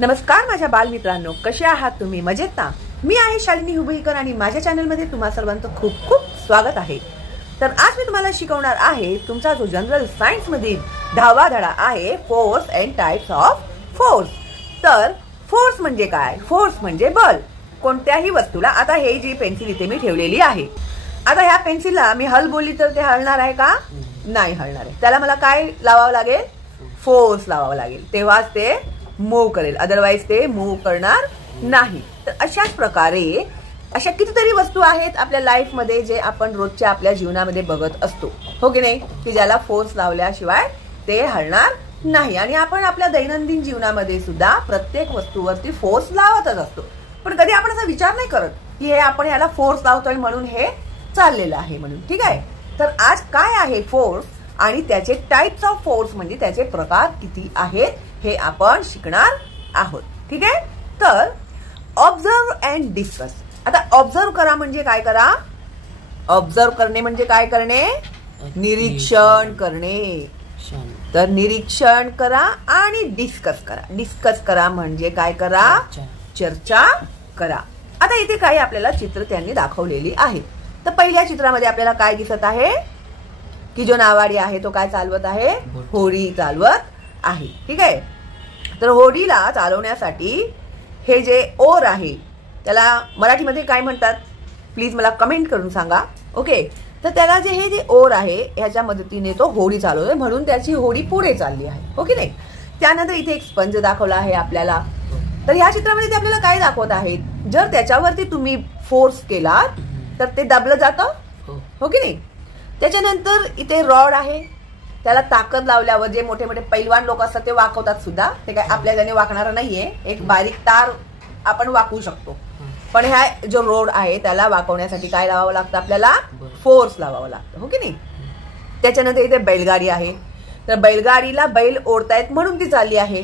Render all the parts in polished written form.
नमस्कार माझ्या बालमित्रांनो, कसे आहात तुम्ही? मजेत ना? मी आहे शालिनी हुबळीकर आणि माझ्या चॅनलमध्ये तुम्हा सर्वांचं खूप खूप स्वागत आहे. तर आज मी तुम्हाला शिकवणार आहे तुमचा जो जनरल सायन्स मधील 10वा धडा आहे force and types of force. तर फोर्स म्हणजे काय? फोर्स म्हणजे बल. कोणत्याही वस्तूला, आता हे जी पेन्सिल इथे मी ठेवलेली आहे, आता ह्या पेन्सिलला मी हल बोलली तर ते हलणार आहे का? नाही हलणार आहे. त्याला मला काय लावावं लागेल? फोर्स लावावं लागेल, तेव्हाच ते मूव्ह करेल, अदरवाइज ते मूव्ह करणार नाही. तर अशाच प्रकारे अशा कितीतरी वस्तू आहेत आपल्या लाईफ मध्ये जे आपण रोजच्या आपल्या जीवनामध्ये बघत असतो, हो की नाही, की ज्याला फोर्स लावल्याशिवाय ते हलणार नाही. आणि आपण आपल्या दैनंदिन जीवनामध्ये सुद्धा प्रत्येक वस्तूवरती फोर्स लावतच असतो, पण कधी आपण असा विचार नाही करत की हे आपण याला फोर्स लावतोय म्हणून हे चाललेलं आहे म्हणून. ठीक आहे, तर आज काय आहे फोर्स आणि त्याचे टाइप्स ऑफ फोर्स म्हणजे त्याचे प्रकार किती आहेत हे आपण शिकणार आहोत. ठीक आहे, तर ऑब्झर्व अँड डिस्कस. आता ऑब्झर्व करा म्हणजे काय करा? ऑब्झर्व करणे म्हणजे काय करणे? निरीक्षण करणे. तर निरीक्षण करा आणि डिस्कस करा. डिस्कस करा म्हणजे काय करा? चर्चा करा. आता इथे काही आपल्याला चित्र त्यांनी दाखवलेली आहे. तर पहिल्या चित्रामध्ये आपल्याला काय दिसत आहे की जो नावाडी आहे तो काय चालवत आहे? होडी चालवत आहे. ठीक आहे, तर होडीला चालवण्यासाठी हे जे ओर आहे त्याला मराठीमध्ये काय म्हणतात प्लीज मला कमेंट करून सांगा. ओके, तर त्याला जे हे जे ओर आहे ह्याच्या मदतीने तो होडी चालवतोय म्हणून त्याची होडी पुढे चालली आहे, हो की नाही. त्यानंतर इथे एक स्पंज दाखवला आहे आपल्याला. तर ह्या चित्रामध्ये ते आपल्याला काय दाखवत आहेत? जर त्याच्यावरती तुम्ही फोर्स केला तर ते दाबलं जातं, हो की नाही. त्याच्यानंतर इथे रॉड आहे, त्याला ताकद लावल्यावर जे मोठे मोठे पैलवान लोक असतात ते वाकवतात सुद्धा. ते काय आपल्या त्याने वाकणार नाहीये, एक बारीक तार आपण वाकवू शकतो, पण ह्या जो रोड आहे त्याला वाकवण्यासाठी काय लावावं लागतं? आपल्याला फोर्स लावावं लागतं, हो की नाही. त्याच्यानंतर इथे बैलगाडी आहे, तर बैलगाडीला बैल ओढतायत म्हणून ती चालली आहे.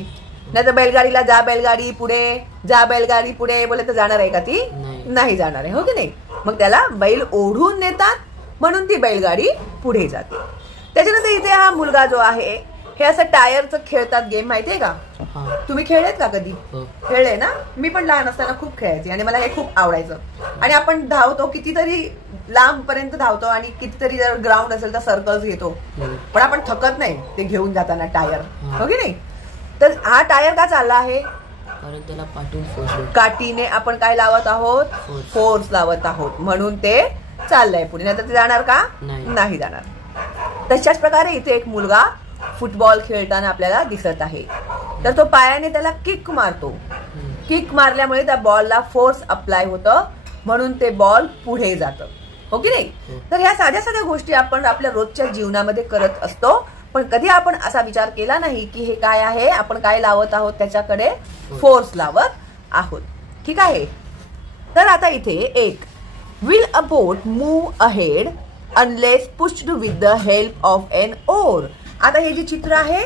नाही तर बैलगाडीला जा बैलगाडी पुढे, जा बैलगाडी पुढे बोले तर जाणार आहे का? ती नाही जाणार आहे, हो की नाही. मग त्याला बैल ओढून नेतात म्हणून ती बैलगाडी पुढे जाते. त्याच्यानंतर इथे हा मुलगा जो आहे हे असं टायरचं खेळतात गेम, माहितीये का? तुम्ही खेळलेत का कधी? खेळले ना? मी पण लहान असताना खूप खेळायची आणि मला हे खूप आवडायचं. आणि आपण धावतो, कितीतरी लांब पर्यंत धावतो आणि कितीतरी जर ग्राउंड असेल तर सर्कल्स घेतो, पण आपण थकत नाही ते घेऊन जाताना टायर, हो की नाही. तर हा टायर का चालला आहे? कारण त्याला पाठवून फोर्स, काठीने आपण काय लावत आहोत? फोर्स लावत आहोत म्हणून ते चाललंय पुढे, नाही तर ते जाणार का? नाही जाणार. तशाच प्रकारे इथे एक मुलगा फुटबॉल खेळताना आपल्याला दिसत आहे. तर तो पायाने त्याला किक मारतो. किक मारल्यामुळे त्या बॉलला फोर्स अप्लाय होतं म्हणून ते बॉल पुढे जातं, हो की नाही. तर ह्या साध्या साध्या गोष्टी आपण आपल्या रोजच्या जीवनामध्ये करत असतो, पण कधी आपण असा विचार केला नाही की हे काय आहे, आपण काय लावत आहोत त्याच्याकडे? फोर्स लावत आहोत. ठीक आहे, तर आता इथे एक Will a boat move ahead unless pushed with the help of an oar? आता हे जे चित्र आहे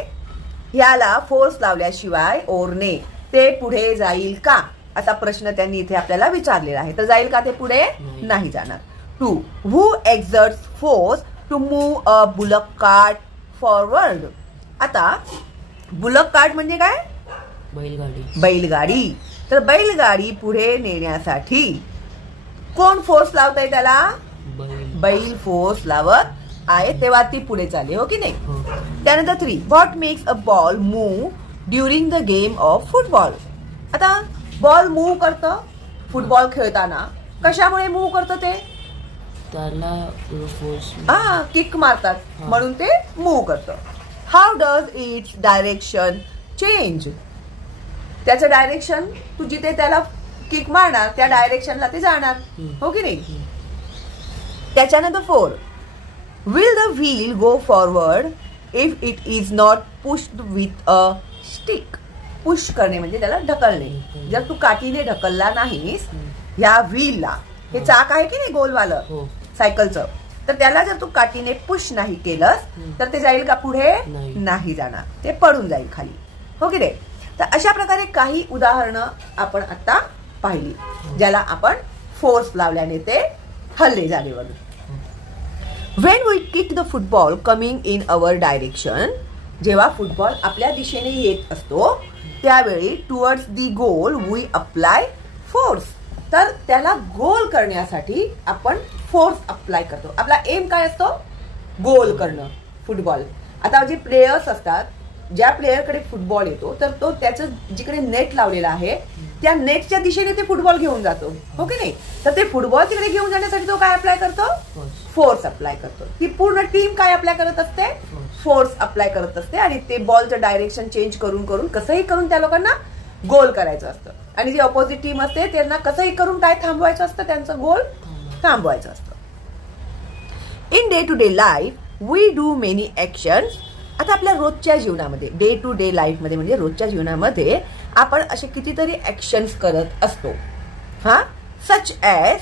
ह्याला फोर्स लावल्याशिवाय ओरने ते पुढे जाईल का, असा प्रश्न त्यांनी इथे आपल्याला विचारलेला आहे. तर जाईल का ते पुढे? नाही जाणार. 2. Who exerts force to move a bullock cart forward? आता बुलक कार्ट म्हणजे काय? बैलगाडी. बैलगाडी. तर बैलगाडी पुढे नेण्यासाठी कोण फोर्स लावत आहे त्याला? बैल फोर्स लावत आहे तेव्हा ती पुढे चालली, हो की नाही. त्यानंतर 3. What makes a ball move during the game of football? आता बॉल मूव्ह करतं फुटबॉल खेळताना, कशामुळे मूव्ह करतं ते? त्याला फोर्स, किक मारतात म्हणून ते मूव्ह करतं. How does its direction change? त्याचं डायरेक्शन, तू जिथे त्याला किक मारणार त्या डायरेक्शनला ते जाणार, हो की नाही. त्याच्यानंतर 4. Will the wheel go forward if it is not pushed with a stick? Push करणे म्हणजे त्याला ढकलणे. जर तू काठीने ढकलला नाहीस ह्या व्हीलला, हे चाक आहे की नाही गोलवालं सायकलचं, तर त्याला जर तू काठीने पुश नाही केलंस तर ते जाईल का पुढे? नाही जाणार, ते पडून जाईल खाली, हो की नाही. तर अशा प्रकारे काही उदाहरणं आपण आता पाहिली ज्याला आपण फोर्स लावल्याने ते हल्ले झाले. When we kick the football coming in our direction, जेव्हा फुटबॉल आपल्या दिशेने येत असतो त्यावेळी towards the goal we apply force. तर त्याला गोल करण्यासाठी आपण फोर्स अप्लाय करतो. आपला एम काय असतो? गोल करणं. फुटबॉल, आता जे प्लेयर्स असतात, ज्या प्लेयरकडे फुटबॉल येतो तर तो त्याचं जिकडे नेट लावलेला आहे त्या नेटच्या दिशेने ते फुटबॉल घेऊन जातो, हो की नाही? तर ते फुटबॉल तिकडे घेऊन जाण्यासाठी तो काय अप्लाय करतो? फोर्स अप्लाय करतो. ही पूर्ण टीम काय अप्लाय करत असते? फोर्स अप्लाय करत असते. आणि ते बॉलचं डायरेक्शन चेंज करून करून कसंही करून त्या लोकांना गोल करायचं असतं. आणि जी अपोजिट टीम असते त्यांना कसंही करून काय थांबवायचं असतं? त्यांचं गोल थांबवायचं असतं. In day to day life we do many actions. आता आपल्या रोजच्या जीवनामध्ये, डे टू डे लाईफ मध्ये म्हणजे रोजच्या जीवनामध्ये आपण असे कितीतरी ऍक्शन्स करत असतो. हा, सच ॲज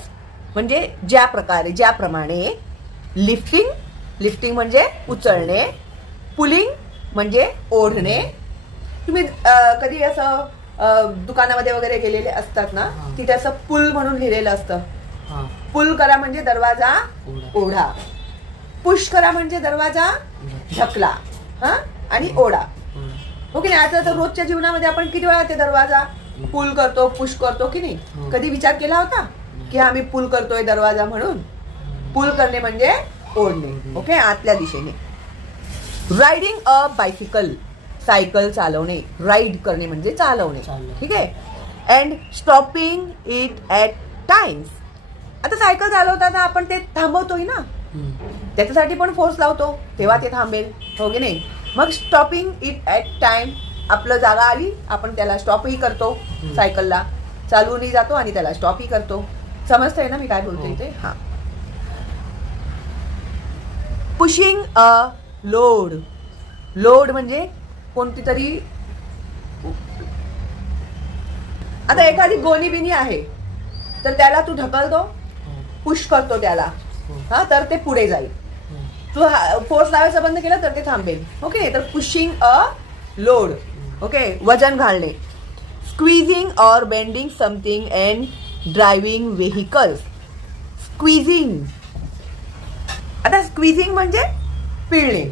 म्हणजे ज्याप्रमाणे लिफ्टिंग, लिफ्टिंग म्हणजे उचलणे, पुलिंग म्हणजे ओढणे. तुम्ही कधी असं दुकानामध्ये वगैरे गेलेले असतात ना, तिथे असं पुल म्हणून लिहिलेलं असतं. पुल करा म्हणजे दरवाजा ओढा, पुश करा म्हणजे दरवाजा ढकला, हा, आणि ओढा, हो की नाही? आता तर रोजच्या जीवनामध्ये आपण किती वेळा ते दरवाजा पुल करतो, पुश करतो की नाही? कधी विचार केला होता की आम्ही पुल करतोय दरवाजा म्हणून? पुल करणे म्हणजे ओढणे, ओके, आतल्या दिशेने. रायडिंग अ बायसिकल, सायकल चालवणे. राईड करणे म्हणजे चालवणे, ठीक आहे. And stopping it at times. आता सायकल चालवताना आपण ते थांबवतोय ना, त्याच्यासाठी पण फोर्स लावतो, तेव्हा ते थांबेल, हो की नाही? मग स्टॉपिंग इट ऍट टाइम, आपलं जागा आली आपण त्याला स्टॉपही करतो. सायकलला चालूनही जातो आणि त्याला स्टॉपही करतो. समजतंय ना मी काय बोलतोय इथे? हा. Pushing a load. लोड म्हणजे कोणती तरी, आता एखादी गोणी बिनी आहे तर त्याला तू ढकलतो, पुश करतो त्याला, हा, तर ते पुढे जाईल. तू फोर्स लावायचा बंद केला तर ते थांबेल, ओके. तर पुशिंग अ लोड, ओके, वजन घालणे. Squeezing or bending something and driving vehicles. Squeezing, आता स्क्वीजिंग म्हणजे पिळणे.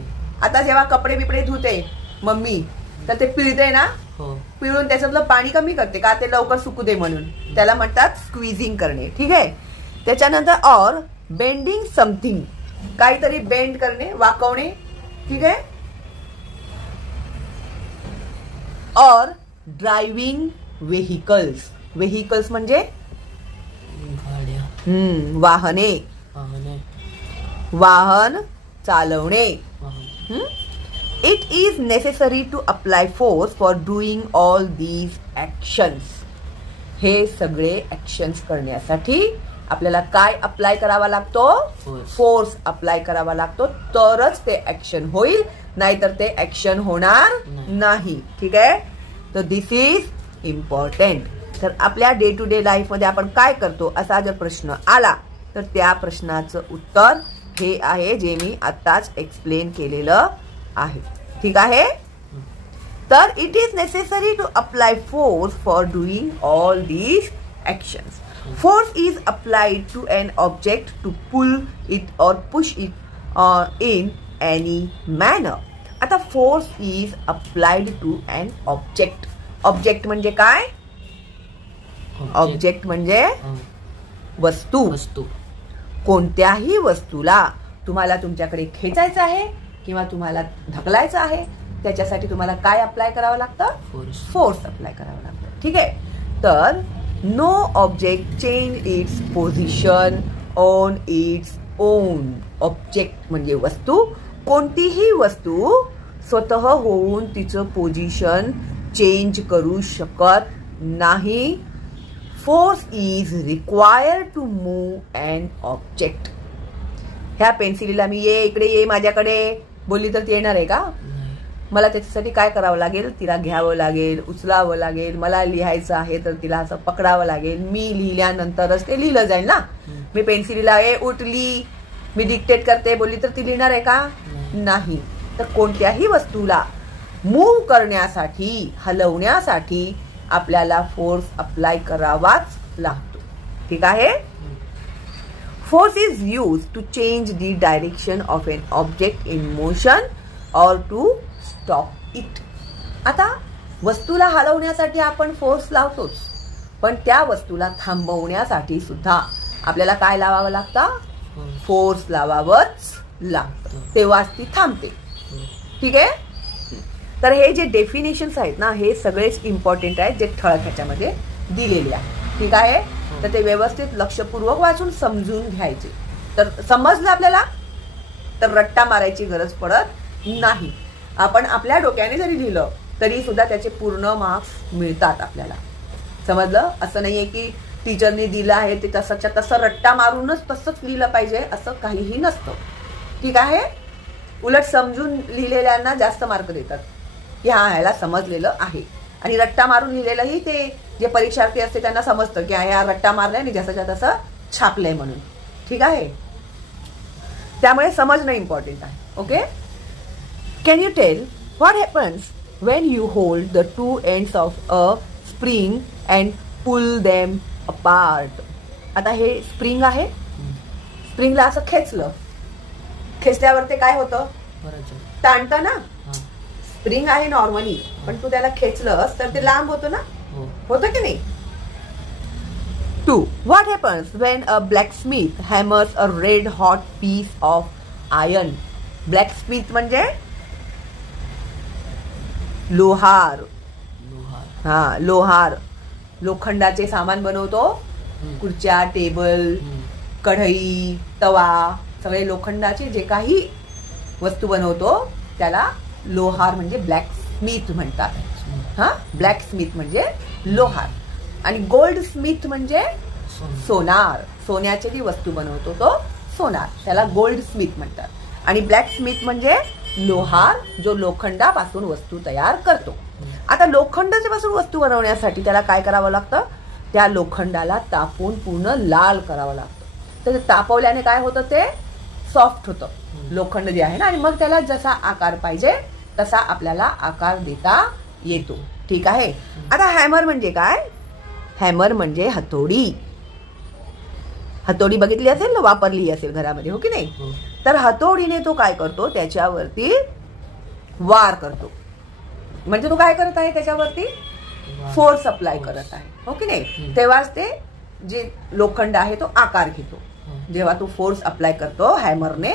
आता जेव्हा कपडे बिपडे धुते मम्मी तर ते पिळते ना, पिळून त्याच्यातलं पाणी कमी करते का ते लवकर सुकू दे म्हणून, त्याला म्हणतात स्क्वीजिंग करणे, ठीक आहे. त्याच्यानंतर ऑर बेंडिंग समथिंग, काहीतरी बेंड करणे, वाकवणे, ठीक आहे. Or driving vehicles. व्हेकल्स म्हणजे वाहने, वाहन चालवणे. It is necessary to apply force for doing all these actions. हे सगळे ऍक्शन्स करण्यासाठी आपल्याला काय अप्लाय करावा लागतो? फोर्स अप्लाय करावा लागतो, तरच ते ऍक्शन होईल, नाहीतर ते ऍक्शन होणार नाही, ठीक आहे. तर दिस इज इम्पॉर्टंट. तर आपल्या डे टू डे लाईफ मध्ये आपण काय करतो असा जर प्रश्न आला तर त्या प्रश्नाचं उत्तर हे आहे जे मी आताच एक्सप्लेन केलेलं आहे, ठीक आहे. तर it is necessary to apply force for doing all these actions. Force is applied to an object to pull it or push it in any manner. आता force is applied to an object. Object म्हणजे काय? Object म्हणजे वस्तू. कोणत्याही वस्तूला तुम्हाला तुमच्याकडे खेचायचं आहे किंवा तुम्हाला ढकलायचं आहे, त्याच्यासाठी तुम्हाला काय अप्लाय करावं लागतं? फोर्स अप्लाय करावं लागतं, ठीक आहे. तर no object change its position on its own. Object म्हणजे वस्तू. कोणतीही वस्तू स्वतः होऊन तिचं पोझिशन चेंज करू शकत नाही. Force is required to move an object. ह्या पेन्सिलीला मी ये इकडे ये माझ्याकडे बोलली तर ती येणार आहे का? मला त्याच्यासाठी काय करावं लागेल? तिला घ्यावं लागेल, उचलावं लागेल. मला लिहायचं आहे तर तिला असं पकडावं लागेल. मी लिहिल्यानंतरच ते लिहिलं जाईल ना. मी पेन्सिलीला उठली, मी डिक्टेट करते बोलली तर ती लिहिणार आहे का? नाही. तर कोणत्याही वस्तूला मूव्ह करण्यासाठी, हलवण्यासाठी आपल्याला फोर्स अप्लाय करावाच लागतो, ठीक आहे. Force is use to change the direction of an object in motion और टू स्टॉप इट. आता वस्तूला हलवण्यासाठी आपण फोर्स लावतोच, पण त्या वस्तूला थांबवण्यासाठी सुद्धा आपल्याला काय लावावं लागतं? फोर्स लावावंच लागतं, तेव्हाच ती थांबते. ठीक आहे. तर हे जे डेफिनेशन्स आहेत ना, हे सगळेच इम्पॉर्टंट आहेत, जे ठळक ह्याच्यामध्ये दिलेले आहेत. ठीक आहे. तर ते व्यवस्थित लक्षपूर्वक वाचून समजून घ्यायचे. तर समजलं आपल्याला, तर रट्टा मारायची गरज पडत नाही. आपण आपल्या डोक्याने जरी लिहिलं तरी सुद्धा त्याचे पूर्ण मार्क्स मिळतात आपल्याला. समजलं? असं नाहीये की टीचरने दिलं आहे ते तसंच्या तसं रट्टा मारूनच तसंच लिहिलं पाहिजे, असं काहीही नसतं. ठीक आहे. उलट समजून लिहिलेल्यांना जास्त मार्क देतात की हा ह्याला समजलेलं आहे. आणि रट्टा मारून लिहिलेलंही ते जे परीक्षार्थी असते त्यांना समजतं की ह्या रट्टा मारलाय आणि जसंच्या तसं छापलंय म्हणून. ठीक आहे. त्यामुळे समजणं इम्पॉर्टंट आहे. Okay. Can you tell what happens when you hold the two ends of a spring and pull them apart? आता हे स्प्रिंग आहे. स्प्रिंगला असं खेचल्यावर ते काय होतं? ताणतं ना. स्प्रिंग आहे नॉर्मली, पण तू त्याला खेचलंस तर ते लांब होतं ना. होतं की नाही? 2. What happens when a blacksmith hammers a red hot piece of iron? Blacksmith म्हणजे लोहार. हा, लोहार. लोखंडाचे सामान बनवतो. खुर्च्या, टेबल, कढई, तवा, सगळे लोखंडाचे जे काही वस्तू बनवतो त्याला लोहार म्हणजे ब्लॅक स्मिथ म्हणतात. हा, ब्लॅक स्मिथ म्हणजे लोहार. आणि गोल्ड स्मिथ म्हणजे सोनार. सोन्याची जी वस्तू बनवतो तो सोनार, त्याला गोल्ड स्मिथ म्हणतात. आणि ब्लॅक स्मिथ म्हणजे लोहार, जो लोखंडापासून वस्तू तयार करतो. आता लोखंडापासून वस्तू बनवण्यासाठी त्याला काय करावं लागतं? त्या लोखंडाला तापून पूर्ण लाल करावं लागतं. तर तापवल्याने काय होतं? ते सॉफ्ट होतं लोखंड जे आहे ना, आणि मग त्याला जसा आकार पाहिजे तसा आपल्याला आकार देता येतो. ठीक आहे. आता हॅमर म्हणजे काय? हॅमर म्हणजे हतोडी. हतोडी बघितली असेल ना, वापरली असेल घरामध्ये, हो की नाही? तर हतोडीने तो काय करतो? त्याच्यावरती वार करतो. म्हणजे तो काय करत आहे? त्याच्यावरती फोर्स अप्लाय करत आहे, हो की नाही? तेव्हाच ते जे लोखंड आहे तो आकार घेतो. जेव्हा तो फोर्स अप्लाय करतो हॅमरने,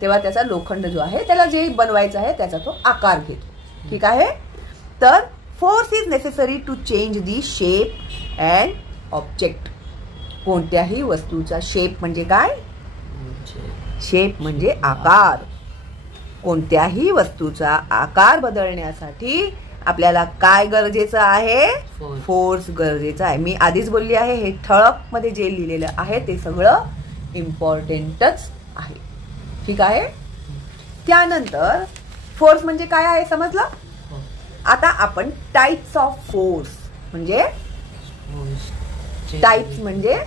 तेव्हा त्याचा लोखंड जो आहे त्याला जे बनवायचं आहे त्याचा तो आकार घेतो. ठीक आहे. तर force is necessary to change the shape and object. कोणत्याही वस्तूचा शेप म्हणजे काय? शेप म्हणजे आकार. कोणत्याही वस्तूचा आकार बदलण्यासाठी आपल्याला काय गरजेचं आहे? फोर्स गरजेचा आहे. मी आधीच बोलली आहे, हे ठळक मध्ये जे लिहिलेलं आहे ते सगळं इम्पॉर्टंटच आहे. ठीक आहे. त्यानंतर फोर्स म्हणजे काय आहे समजलं? आता आपण टाइप्स ऑफ फोर्स म्हणजे टाइप्स म्हणजे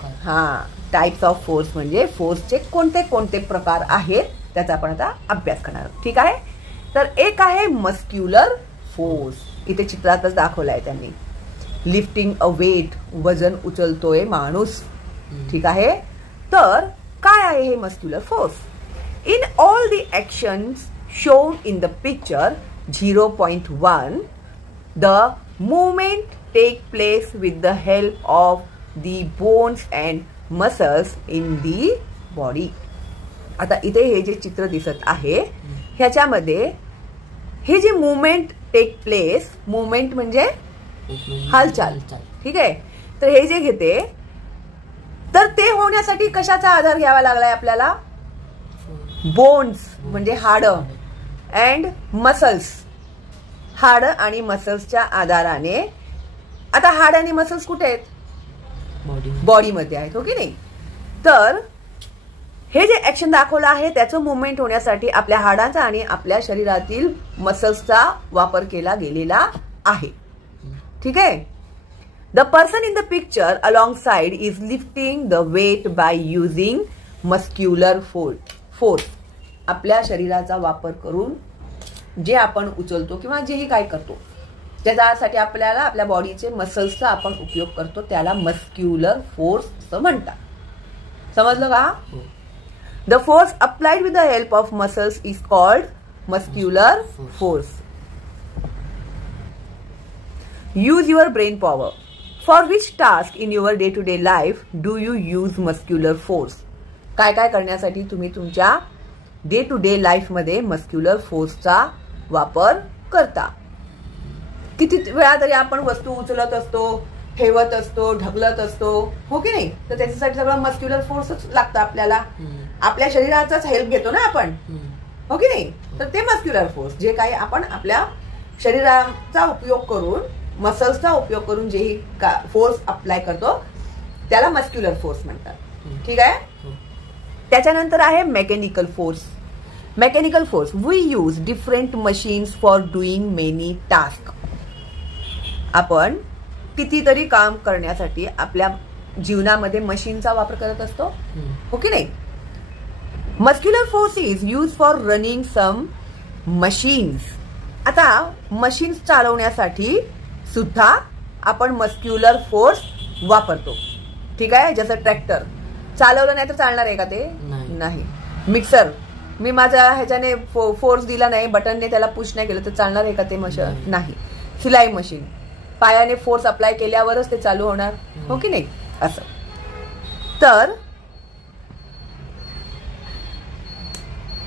टाइप्स ऑफ फोर्स म्हणजे फोर्सचे कोणते कोणते प्रकार आहेत त्याचा आपण आता अभ्यास करणार आहोत. ठीक आहे. तर एक आहे मस्क्युलर फोर्स. इथे चित्रातच दाखवलाय त्यांनी. लिफ्टिंग अ वेट, वजन उचलतोय माणूस. ठीक आहे. तर काय आहे हे muscular force? In all the actions shown in the picture 0.1 the movement take place with the help of the bones and muscles in the body. आता इथे हे जे चित्र दिसत आहे ह्याच्यामध्ये हे जे मुवमेंट टेक प्लेस, मुवमेंट म्हणजे हालचाल. ठीक आहे. तर हे जे घेते, तर ते होण्यासाठी कशाचा आधार घ्यावा लागलाय आपल्याला? बोन्स म्हणजे हाड अँड मसल्स. हाड आणि मसल्सच्या आधाराने. आता हाड आणि मसल्स कुठे आहेत? बॉडीमध्ये आहेत, हो की नाही? तर हे जे ऍक्शन दाखवलं आहे त्याचं मुवमेंट होण्यासाठी आपल्या हाडांचा आणि आपल्या शरीरातील मसल्सचा वापर केला गेलेला आहे. ठीक आहे. The person in the picture alongside is lifting the weight by using muscular force. आपल्या शरीराचा वापर करून जे आपण उचलतो किंवा जेही काय करतो त्याच्यासाठी आपल्याला आपल्या बॉडीचे मसल्सचा आपण उपयोग करतो, त्याला मस्क्युलर फोर्स असं म्हणतात. समजलं का? The force applied with the help of muscles is called muscular force. Use your brain power. For which task in your day to day life do you use muscular force? काय काय करण्यासाठी तुम्ही तुमच्या day to day लाईफमध्ये muscular फोर्सचा वापर करता? किती वेळा तरी आपण वस्तू उचलत असतो, ठेवत असतो, ढकलत असतो, हो की नाही? तर त्याच्यासाठी सगळं मस्क्युलर फोर्सच लागतं आपल्याला. आपल्या शरीराचाच हेल्प घेतो ना आपण, हो की नाही? तर ते मस्क्युलर फोर्स जे काही आपण आपल्या शरीराचा उपयोग करून, मसल्सचा उपयोग करून जे फोर्स अप्लाय करतो त्याला मस्क्युलर फोर्स म्हणतात. ठीक आहे. त्याच्यानंतर आहे mechanical force. Mechanical force, we use different machines for doing many task. आपण कितीतरी काम करण्यासाठी आपल्या जीवनामध्ये मशीनचा वापर करत असतो, हो की नाही? Muscular force is use for running some machines. आता मशीन्स चालवण्यासाठी सुद्धा आपण मस्क्युलर फोर्स वापरतो. ठीक आहे. जसं ट्रॅक्टर चालवलं नाही तर चालणार आहे का ते? नाही. मिक्सर मी माझ्या ह्याच्याने फोर्स दिला नाही, बटनने त्याला पुश नाही केलं तर चालणार आहे का ते मशीन? नाही. सिलाई मशीन पायाने फोर्स अप्लाय केल्यावरच ते चालू होणार, हो की नाही? असं. तर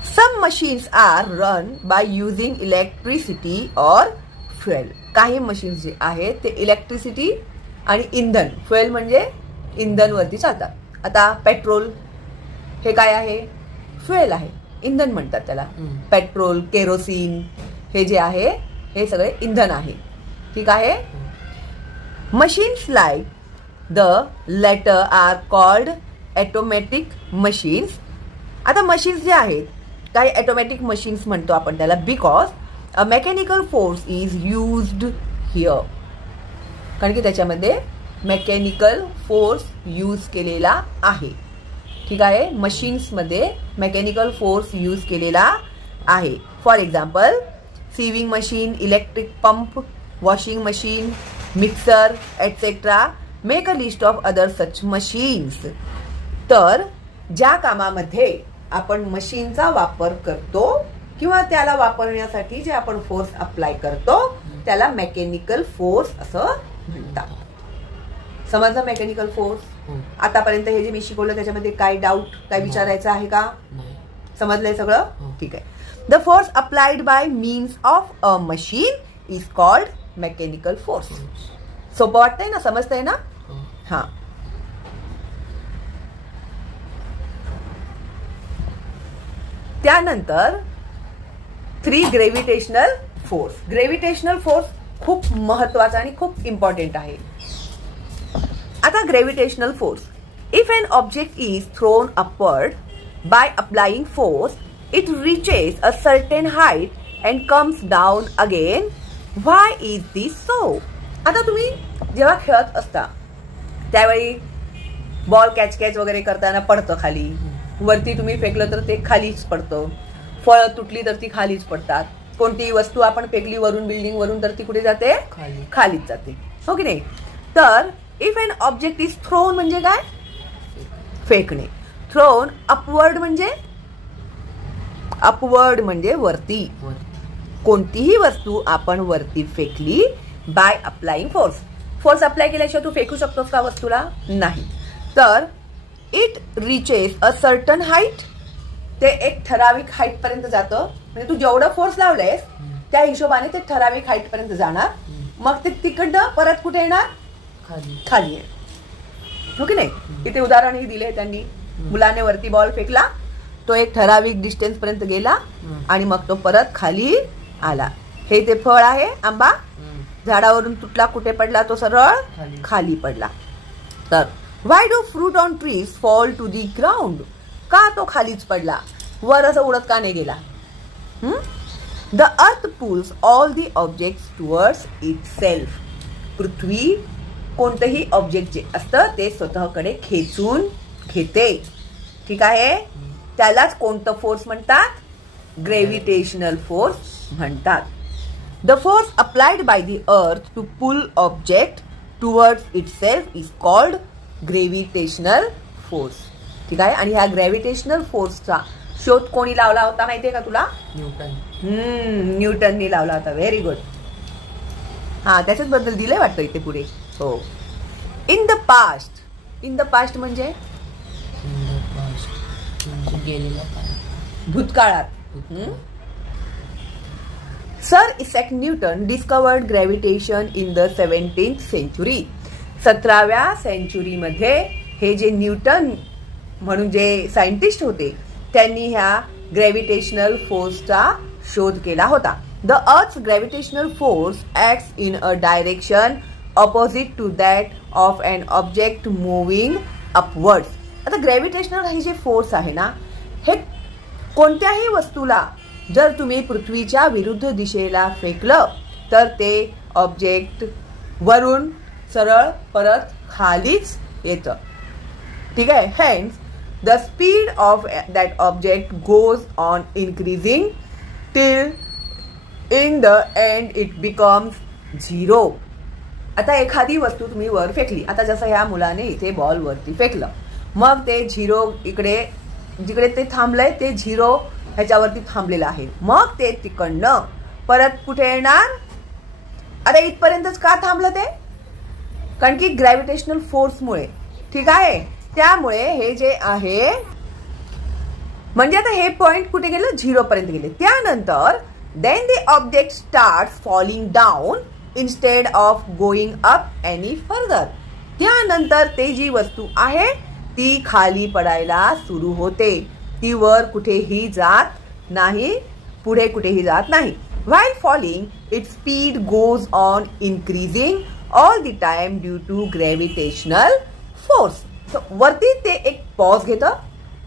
some machines are run by using electricity और फ्युएल. काही मशीन्स जे आहेत ते इलेक्ट्रिसिटी आणि इंधन, फ्युएल म्हणजे इंधनवरती चालतात. आता पेट्रोल हे काय आहे? फ्युएल आहे, इंधन म्हणतात त्याला. पेट्रोल, केरोसिन हे जे आहे हे सगळे इंधन आहे. ठीक आहे. Machines like the letter are called automatic machines. आता मशीन्स जे आहेत काही ऑटोमॅटिक मशीन्स म्हणतो आपण त्याला, because a mechanical force is used here. कारण की त्याच्यामध्ये मेकॅनिकल फोर्स यूज केलेला आहे. ठीक आहे. मशीन्समध्ये मेकॅनिकल फोर्स यूज केलेला आहे. For example swimming machine, electric pump, washing machine, mixer etcetera. Make a list of other such machines. तर ज्या कामामध्ये आपण मशीनचा वापर करतो किंवा त्याला वापरण्यासाठी जे आपण फोर्स अप्लाय करतो त्याला मेकॅनिकल फोर्स असं म्हणतात. समजलं मेकॅनिकल फोर्स? आतापर्यंत हे जे मी शिकवलं त्याच्यामध्ये काय डाऊट, काय विचारायचं आहे का? समजलंय सगळं? ठीक आहे. The force applied bye means of a machine is called mechanical force. सोपं वाटतंय ना? समजतंय ना? हा. त्यानंतर 3 ग्रेव्हिटेशनल फोर्स. ग्रेव्हिटेशनल फोर्स खूप महत्वाचा आणि खूप इम्पॉर्टंट आहे. आता gravitational force, if an object is thrown upward by applying force it reaches a certain height and comes down again. Why is this so? आता तुम्ही जेव्हा खेळत असता त्यावेळी बॉल कॅच वगैरे करताना पडतं खाली, वरती तुम्ही फेकलं तर ते खालीच पडतं, फळं तुटली तर ती खालीच पडतात, कोणतीही वस्तू आपण फेकली वरून बिल्डिंग वरून तर ती कुठे जाते? खालीच जाते, हो की नाही? तर if an object is throne म्हणजे काय? फेकणे. थ्रोन अपवर्ड म्हणजे वरती. कोणतीही वस्तू आपण वरती फेकली by applying force. Force apply केल्याशिवाय तू फेकू शकतोस का वस्तूला? नाही. तर it reaches a certain height. ते एक ठराविक हाईट पर्यंत जातं. म्हणजे तू जेवढं फोर्स लावलेस त्या हिशोबाने ते ठराविक हाईट पर्यंत जाणार. मग ते तिकडनं परत कुठे येणार? खाली आहे, हो की नाही? इथे उदाहरणही दिले त्यांनी. मुलाने वरती बॉल फेकला, तो एक ठराविक डिस्टन्स पर्यंत गेला आणि मग तो परत खाली आला. हे ते फळ आहे आंबा, झाडावरून तुटला, कुठे पडला? तो सरळ खाली पडला. तर why do fruit on trees fall to the ground? का तो खालीच पडला, वर असं उडत का नाही गेला? The earth pulls all the objects towards itself. पृथ्वी कोणतंही ऑब्जेक्ट जे असतं ते स्वतःकडे खेचून घेते. ठीक आहे. त्यालाच कोणतं फोर्स म्हणतात? ग्रेव्हिटेशनल फोर्स म्हणतात. The force applied by the earth to pull object towards itself is called gravitational force. ठीक आहे. आणि ह्या ग्रॅव्हिटेशनल फोर्सचा शोध कोणी लावला होता माहितीये का तुला? न्यूटननी लावला होता. Very good. हा त्याच्याच बद्दल दिलंय वाटतं इथे पुढे. हो. In the past. In the past म्हणजे इन द पास्ट म्हणजे गेलेला काळ, भूतकाळात. Sir Isaac Newton discovered gravitation in the 17th century. 17व्या सेंचुरीमध्ये हे जे न्यूटन म्हणून जे सायंटिस्ट होते त्यांनी ह्या ग्रॅव्हिटेशनल फोर्सचा शोध केला होता. The earth's gravitational force acts in a direction opposite to that of an object moving upwards. आता ग्रॅव्हिटेशनल हे जे फोर्स आहे ना, हे कोणत्याही वस्तूला जर तुम्ही पृथ्वीच्या विरुद्ध दिशेला फेकलं तर ते ऑब्जेक्ट वरून सरळ परत खालीच येतं. ठीक आहे. Hence the speed of that object goes on increasing till in the end it becomes zero. आता एखादी वस्तू तुम्ही वर फेकली, आता जसं ह्या मुलाने इथे बॉल वरती फेकलं, मग ते झिरो इकडे जिकडे ते थांबलंय ते झिरो ह्याच्यावरती थांबलेलं आहे. मग ते तिकडनं परत कुठे येणार? आता इथपर्यंतच का थांबलं ते? कारण की ग्रॅव्हिटेशनल फोर्समुळे. ठीक आहे. त्यामुळे हे जे आहे म्हणजे आता हे पॉइंट कुठे गेलं? झिरो पर्यंत गेले. त्यानंतर then the object starts falling down instead of going up any further. त्यानंतर ते जी वस्तू आहे ती खाली पडायला सुरू होते. ती वर कुठेही जात नाही, पुढे कुठेही जात नाही. While falling its speed goes on increasing all the time due to gravitational force. वरती ते एक पॉज घेतं,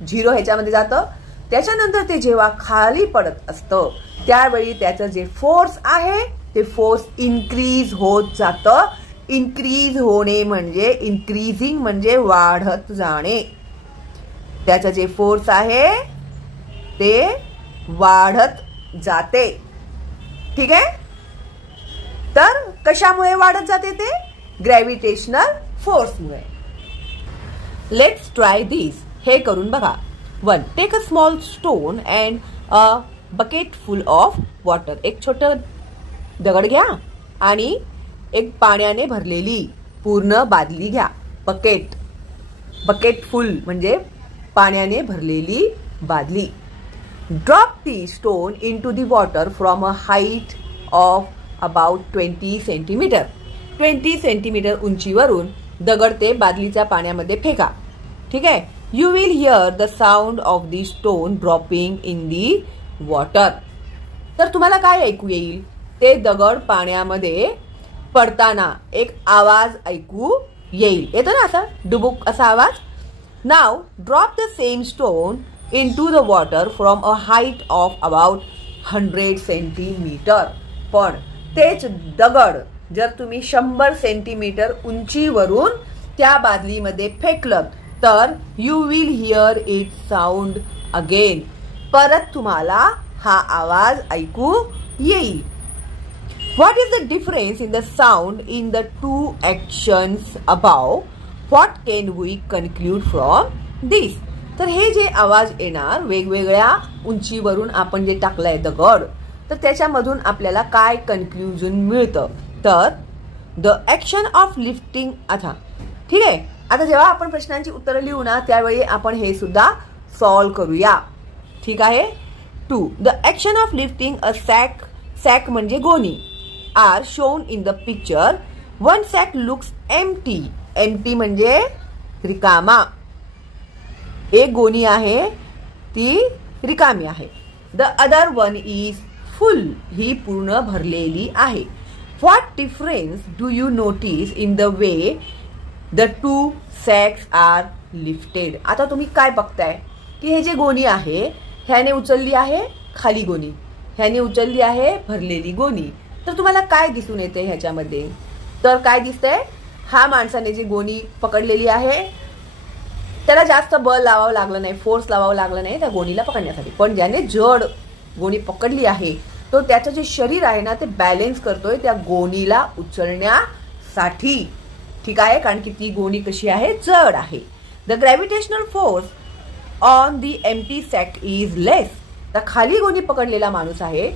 झिरो ह्याच्यामध्ये जातं. त्याच्यानंतर ते जेव्हा खाली पडत असतं त्यावेळी त्याचं जे फोर्स आहे ते फोर्स इन्क्रीज होत जातं. इन्क्रीज होणे म्हणजे इन्क्रीजिंग म्हणजे वाढत जाणे. त्याचं जे फोर्स आहे ते वाढत जाते. ठीक आहे. तर कशामुळे वाढत जाते ते? ग्रॅव्हिटेशनल फोर्समुळे. Let's try this. हे करून बघा. 1. Take a small stone and a bucket full of water. एक छोटं दगड घ्या आणि एक पाण्याने भरलेली पूर्ण बादली घ्या. बकेट फुल म्हणजे पाण्याने भरलेली बादली. Drop the stone into the water from a height of about 20 centimetre. 20 centimetre उंचीवरून दगड ते बादलीच्या पाण्यामध्ये फेका. ठीक आहे. You will hear the sound of the stone dropping in the water. तर तुम्हाला काय ऐकू येईल? ते दगड पाण्यामध्ये पडताना एक आवाज ऐकू येईल. येतो ना असा डुबुक असा आवाज. Now drop the same stone into the water from a height of about 100 centimetre. पण तेच दगड जर तुम्ही 100 सेंटीमीटर उंचीवरून त्या बादलीमध्ये फेकलं तर you will hear it sound again. परत तुम्हाला हा आवाज ऐकू येईल. What is the difference in the sound in the two actions above? What can we conclude from this? तर हे जे आवाज येणार वेगवेगळ्या उंचीवरून आपण जे टाकलाय दगड, तर त्याच्यामधून आपल्याला काय कन्क्लुजन मिळतं? तर द ऍक्शन ऑफ लिफ्टिंग. आता ठीक आहे. आता जेव्हा आपण प्रश्नांची उत्तरं लिहू ना त्यावेळी आपण हे सुद्धा सॉल्व करूया. ठीक आहे. 2. The action of lifting a sack म्हणजे गोणी are shown in the picture. One sack looks empty. Empty म्हणजे रिकामा. एक गोणी आहे ती रिकामी आहे. The other one is full. ही पूर्ण भरलेली आहे. What difference do you notice in the way the two sacks are lifted? आता तुम्ही काय बघताय की हे जे गोणी आहे ह्याने उचलली आहे खाली गोणी, ह्याने उचलली आहे भरलेली गोणी. तर तुम्हाला काय दिसून येते ह्याच्यामध्ये? तर काय दिसतंय? हा माणसाने जी गोणी पकडलेली आहे त्याला जास्त बल लावावं लागलं नाही, फोर्स लावावं लागलं नाही त्या गोणीला पकडण्यासाठी. पण ज्याने जड गोणी पकडली आहे तो त्याचं जे शरीर आहे ना ते बॅलेन्स करतोय त्या गोणीला उचलण्यासाठी. ठीक आहे. कारण की ती गोणी कशी आहे? जड आहे. The gravitational force on the empty sack is less. तर खाली गोणी पकडलेला माणूस आहे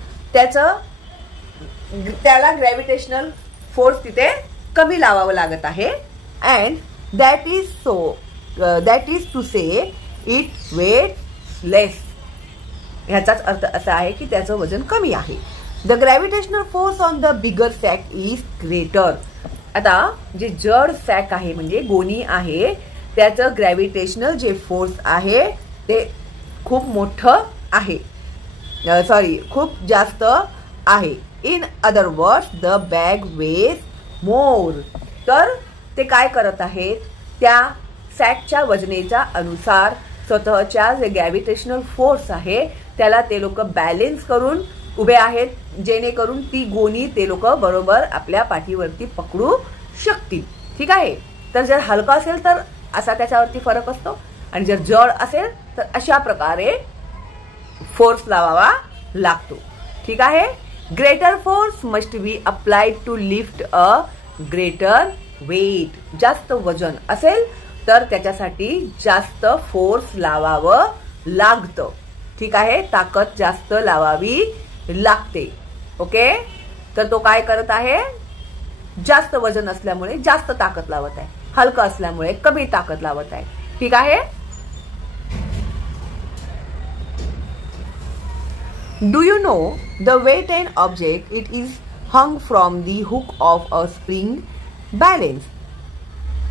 त्याला ग्रॅव्हिटेशनल फोर्स तिथे कमी लावावं लागत आहे. And that is to say it weight less. ह्याचाच अर्थ असा आहे की त्याचं वजन कमी आहे. The gravitational force on the bigger sack is greater. आता जे जड सॅक आहे म्हणजे गोणी आहे त्याचं ग्रॅव्हिटेशनल जे फोर्स आहे ते खूप मोठं आहे, खूप जास्त आहे. In other words the bag weighs more. तर ते काय करत आहेत, त्या सॅकच्या वजनेच्या अनुसार स्वतःच्या जे ग्रॅव्हिटेशनल फोर्स आहे त्याला ते लोक बॅलेन्स करून उभे आहेत, जेणेकरून ती गोणी ते लोक बरोबर आपल्या पाठीवरती पकडू शकतील. ठीक आहे. तर जर हलका असेल तर असा त्याच्यावरती फरक असतो, आणि जर जड असेल तर अशा प्रकारे फोर्स लावावा लागतो. ठीक आहे. Greater force must be applied to lift a greater weight. जास्त वजन असेल तर त्याच्यासाठी जास्त फोर्स लावावं लागतं. ठीक आहे. ताकद जास्त लावावी लागते. ओके. तर तो काय करत आहे, जास्त वजन असल्यामुळे जास्त ताकद लावत आहे, हलका असल्यामुळे कमी ताकद लावत आहे. ठीक आहे. Do you know the weight an object it is hung from the hook of a spring balance.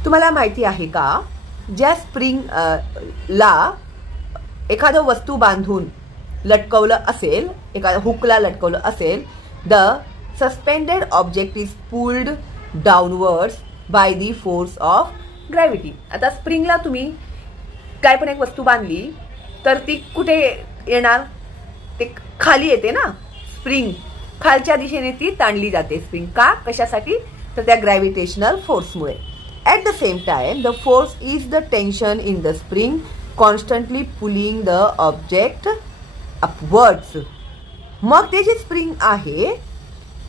तुम्हाला माहिती आहे का, ज्या स्प्रिंग ला एखादं वस्तू बांधून लटकवलं असेल, एखाद्या हुकला लटकवलं असेल, the suspended object is pulled downwards by the force of gravity. आता स्प्रिंगला तुम्ही काय पण एक वस्तू बांधली तर ती कुठे येणार, ते खाली येते ना. स्प्रिंग खालच्या दिशेने ती ताणली जाते. स्प्रिंग का, कशासाठी, तर त्या ग्रॅव्हिटेशनल फोर्समुळे. At the same time the force is the tension in the spring constantly pulling the object upwards. मग ते जे स्प्रिंग आहे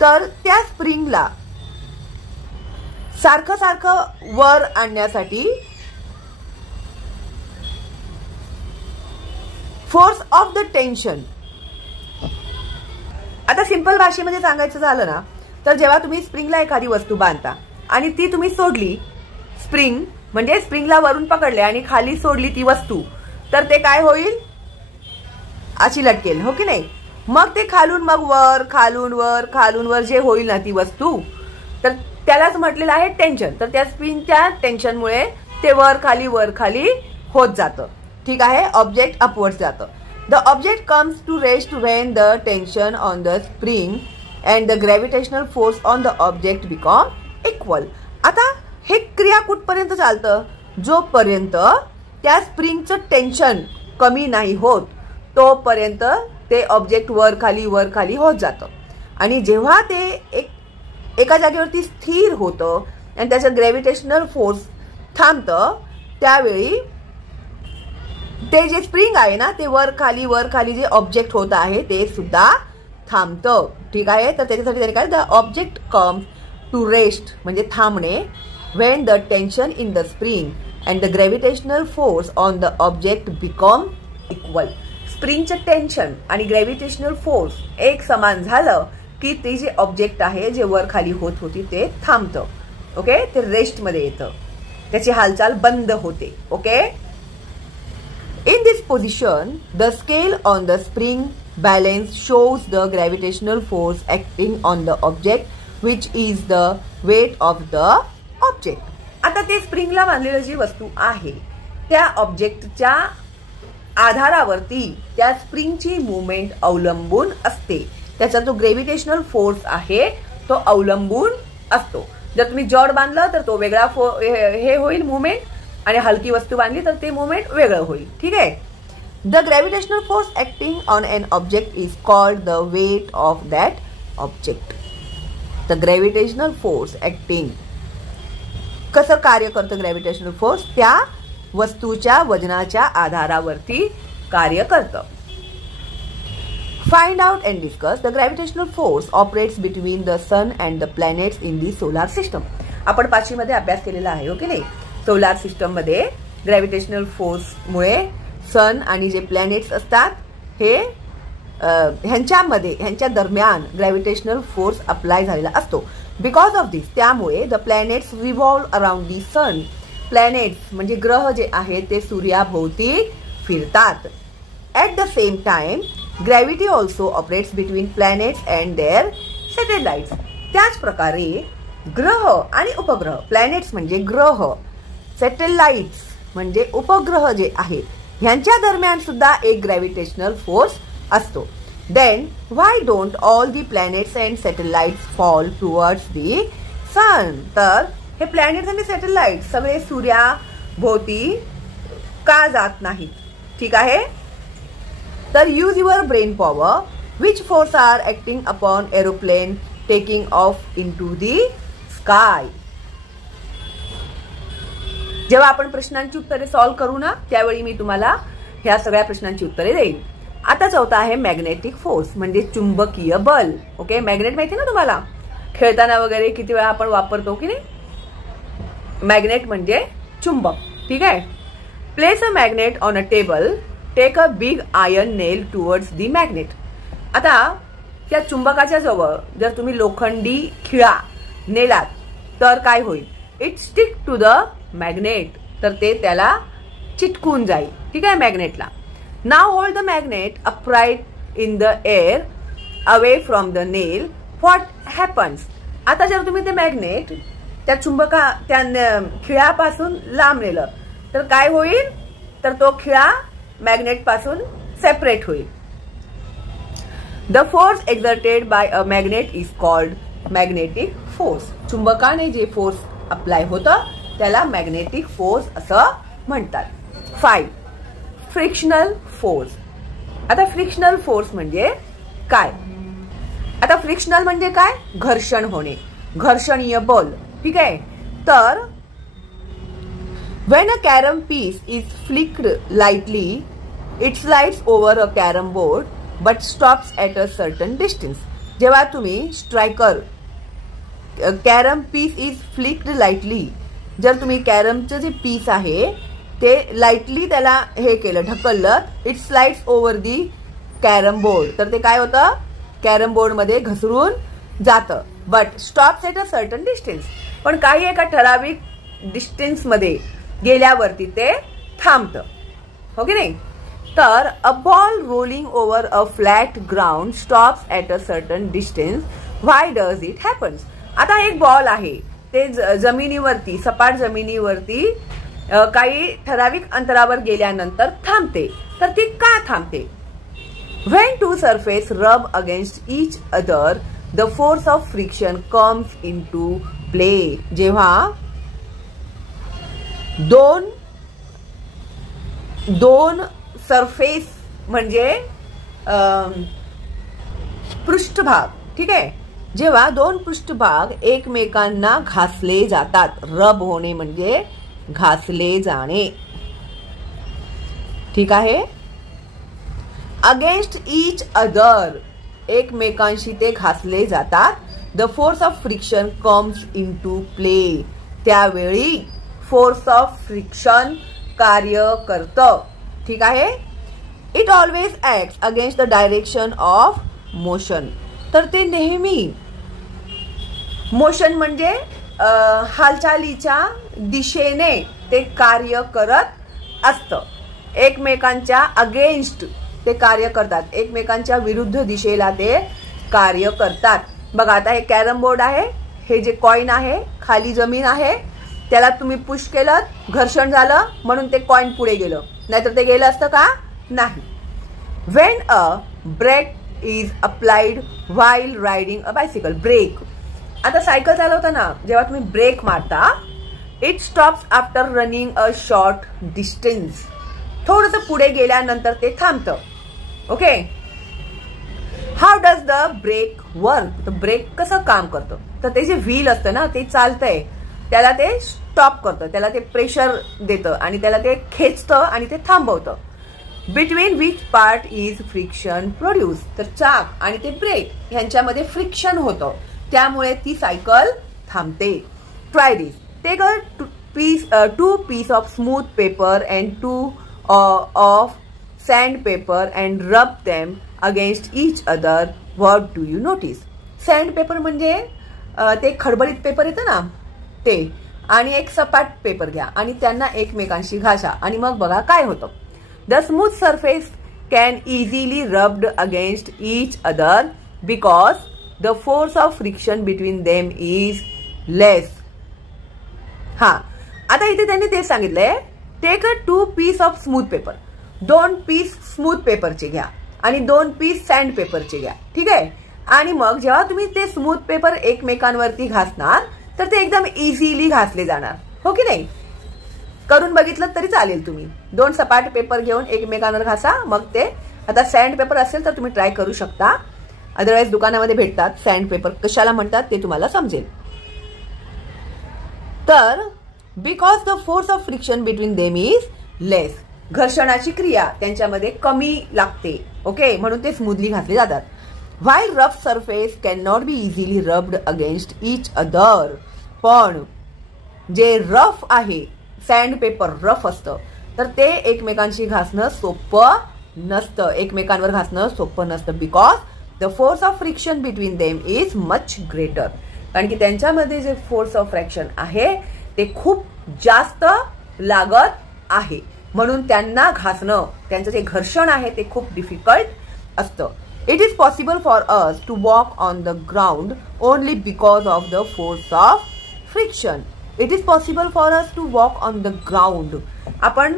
तर त्या स्प्रिंगला सारखं सारखं वर आणण्यासाठी फोर्स ऑफ द टेन्शन. आता सिंपल भाषेमध्ये सांगायचं झालं ना तर जेव्हा तुम्ही स्प्रिंगला एखादी वस्तू बांधता आणि ती तुम्ही सोडली, स्प्रिंग म्हणजे स्प्रिंगला वरून पकडले आणि खाली सोडली ती वस्तू, तर ते काय होईल, अशी लटकेल, हो की नाही. मग ते खालून मग वर, खालून वर, खालून वर जे होईल ना ती वस्तू, तर त्यालाच म्हटलेलं आहे टेन्शन. तर त्या स्प्रिंगच्या टेन्शनमुळे ते वर खाली होत जातं. ठीक आहे. ऑब्जेक्ट अपवर्ड्स जातं. The object comes to rest when the tension on the spring and the gravitational force on the object become equal. आता हे क्रिया कुठपर्यंत चालतं, जोपर्यंत त्या स्प्रिंगचं टेन्शन कमी नाही होत तोपर्यंत ते ऑब्जेक्ट वर खाली होत जातं. आणि जेव्हा ते एका जागेवरती स्थिर होतं आणि त्याचं ग्रॅव्हिटेशनल फोर्स थांबतं, त्यावेळी ते जे स्प्रिंग आहे ना ते वर खाली जे ऑब्जेक्ट होत आहे ते सुद्धा थांबतं. ठीक आहे. तर त्याच्यासाठी तरी काय, the object comes to rest म्हणजे थांबणे, when the tension in the spring and the gravitational force on the object become equal. स्प्रिंगचं टेन्शन आणि ग्रॅव्हिटेशनल फोर्स एक समान झालं की ते जे ऑब्जेक्ट आहे जे वर खाली होत होती ते थांबतं. ओके. ते रेस्टमध्ये येतं, त्याची हालचाल बंद होते. Okay. In this position the scale on the spring balance shows the gravitational force acting on the object which is the weight of the object. आता ते स्प्रिंगला बांधलेलं जी वस्तू आहे त्या ऑब्जेक्टच्या आधारावरती त्या स्प्रिंगची मुवमेंट अवलंबून असते. त्याचा जो ग्रॅव्हिटेशनल फोर्स आहे तो अवलंबून असतो. जर तुम्ही जड बांधलं तर तो वेगळा हे होईल मुवमेंट, आणि हलकी वस्तू बांधली तर ते मुवमेंट वेगळं होईल. ठीक आहे. The gravitational force acting on an object is called the weight of that object. The gravitational force acting कसं कार्य करतं, ग्रॅव्हिटेशनल फोर्स त्या वस्तूच्या वजनाच्या आधारावरती कार्य करतं. Find out and discuss the gravitational force operates between the sun and the planets in the solar system. आपण 5वी मध्ये अभ्यास केलेला आहे, ओके नाही. सोलार सिस्टम मध्ये ग्रॅव्हिटेशनल फोर्समुळे सन आणि जे प्लॅनेट्स असतात हे ह्यांच्या दरम्यान ग्रॅव्हिटेशनल फोर्स अप्लाय झालेला असतो. बिकॉज ऑफ दिस, त्यामुळे the planets revolve around the sun. Planets म्हणजे ग्रह जे आहेत ते सूर्याभोवती फिरतात. At the same time gravity also operates between planets and their satellites. त्याच प्रकारे ग्रह आणि उपग्रह, प्लॅनेट्स म्हणजे ग्रह, सॅटेलाइट्स म्हणजे उपग्रह जे आहे ह्यांच्या दरम्यान सुद्धा एक ग्रॅव्हिटेशनल फोर्स असतो. Then why don't all the planets and satellites fall towards the sun. तर हे प्लॅनेट्स आणि सॅटेलाइट सगळे सूर्याभोवती का जात नाहीत? ठीक आहे. तर use your brain power. Which force are acting upon aeroplane taking off into the sky. जेव्हा आपण प्रश्नांची उत्तरे सॉल्व्ह करू ना, त्यावेळी मी तुम्हाला ह्या सगळ्या प्रश्नांची उत्तरे देईन. आता चौथा आहे मॅग्नेटिक फोर्स म्हणजे चुंबकीय बल. ओके, मॅग्नेट माहिती ना तुम्हाला, खेळताना वगैरे किती वेळा आपण वापरतो की नाही. मॅग्नेट म्हणजे चुंबक. ठीक आहे. Place a magnet on a table. Take a big iron nail towards the magnet. आता त्या चुंबकाच्या जवळ जर तुम्ही लोखंडी खिळा नेलात तर काय होईल? It stick to the magnet. तर ते त्याला चिटकून जाईल. ठीक आहे, मॅग्नेटला. Now hold the magnet upright in the air away from the nail. What happens. आता जर तुम्ही ते मॅग्नेट त्या खिळ्यापासून लांब नेलं तर काय होईल? तर तो खिळा मॅग्नेट पासून सेपरेट होईल. The force exerted by a magnet is called magnetic force. चुंबकाने जे फोर्स अप्लाय होतं त्याला मॅग्नेटिक फोर्स असं म्हणतात. 5. Frictional force. आता फ्रिक्शनल फोर्स म्हणजे काय? आता फ्रिक्शनल म्हणजे काय? घर्षण होणे, घर्षणीय बल. ठीक आहे. तर when a carom piece is flicked lightly, it slides over a carom board but stops at a certain distance. जेव्हा तुम्ही striker carrom piece is flicked lightly, जर तुम्ही कॅरमचं जे पीस आहे ते लाईटली त्याला हे केलं, ढकललं, it slides over the carrom board. तर ते काय होतं? कॅरम बोर्ड मध्ये घसरून जातं. But stops at a certain distance. पण काही एका ठराविक डिस्टन्स मध्ये गेल्यावरती ते थांबतं. हो की नाही? तर a ball rolling over a flat ground stops at a certain distance. Why does it happens. आता एक बॉल आहे ते जमिनीवरती, सपाट जमिनीवरती काही ठराविक अंतरावर गेल्यानंतर थांबते. तर ती का थांबते? When two surface rub against each other the force of friction comes into play. जेव्हा दोन सरफेस म्हणजे पृष्ठभाग. ठीक आहे. जेव्हा दोन पृष्ठभाग एकमेकांना घासले जातात, रब होणे म्हणजे घासले जाणे. ठीक आहे. अगेन्स्ट इच अदर, एकमेकांशी ते घासले जातात. The force of friction comes into play. त्यावेळी फोर्स ऑफ फ्रिक्शन कार्य करतं. ठीक आहे. It always acts against the direction of motion. तर ते नेहमी, मोशन म्हणजे हालचालीच्या दिशेने ते कार्य करत असतं. एकमेकांच्या अगेन्स्ट ते कार्य करतात, एकमेकांच्या विरुद्ध दिशेला ते कार्य करतात. बघा आता हे कॅरम बोर्ड आहे, हे जे कॉइन आहे, खाली जमीन आहे, त्याला तुम्ही पुश केलं, घर्षण झालं म्हणून ते कॉइन पुढे गेलं, नाहीतर ते गेलं असतं का? नाही. When a brake is applied while riding a bicycle. Brake. आता सायकल चालवताना जेव्हा तुम्ही ब्रेक मारता, it stops after running a short distance. थोडंसं पुढे गेल्यानंतर ते थांबतं. Okay. How does the brake work. Brake कसं काम करतं? तर ते जे व्हील असतं ना, ते चालतंय, त्याला ते स्टॉप करतं, त्याला ते प्रेशर देतं आणि त्याला ते खेचतं आणि ते थांबवतं. Between which part is friction produce. तर चाक आणि ते ब्रेक यांच्यामध्ये फ्रिक्शन होतं, त्यामुळे ती सायकल थांबते. Try this. Take a two piece of smooth paper and two of sandpaper and rub them against each other. What do you notice? Sandpaper म्हणजे ते खडबडीत पेपर येतं ना ते, आणि एक सपाट पेपर घ्या आणि त्यांना एकमेकांशी घासा आणि मग बघा काय होतं. The smooth surface can easily rubbed against each other because the force of friction between them is less. हा, आता इथे त्यांनी ते सांगितलंय, take a 2 piece of smooth paper. 2 piece smooth पेपरचे घ्या आणि 2 पीस सँड पेपरचे घ्या. ठीक आहे. आणि मग जेव्हा तुम्ही ते स्मूथ पेपर एकमेकांवरती घासणार तर ते एकदम इझिली घासले जाणार. हो की नाही? करून बघितलं तरी चालेल. तुम्ही 2 सपाट पेपर घेऊन एकमेकांवर घासा. मग ते आता सँड पेपर असेल तर तुम्ही ट्राय करू शकता. अदरवाईज दुकानामध्ये भेटतात सँड पेपर. कशाला म्हणतात ते तुम्हाला समजेल. तर because the force of friction between them is less, घर्षणाची क्रिया त्यांच्यामध्ये कमी लागते. ओके, म्हणून ते स्मूथली घातले जातात. While rough surface can not be easily rubbed against each other. पण जे रफ आहे, सँड पेपर रफ असतं तर ते एकमेकांशी घासणं सोपं नसतं. एकमेकांवर घासणं सोपं नसतं. Because the force of friction between them is much greater. कारण की त्यांच्यामध्ये जे फोर्स ऑफ फ्रॅक्शन आहे ते खूप जास्त लागत आहे. म्हणून त्यांना घासणं, त्यांचं जे घर्षण आहे ते खूप डिफिकल्ट असतं. It is possible for us to walk on the ground only because of the force of friction. It is possible for us to walk on the ground. आपण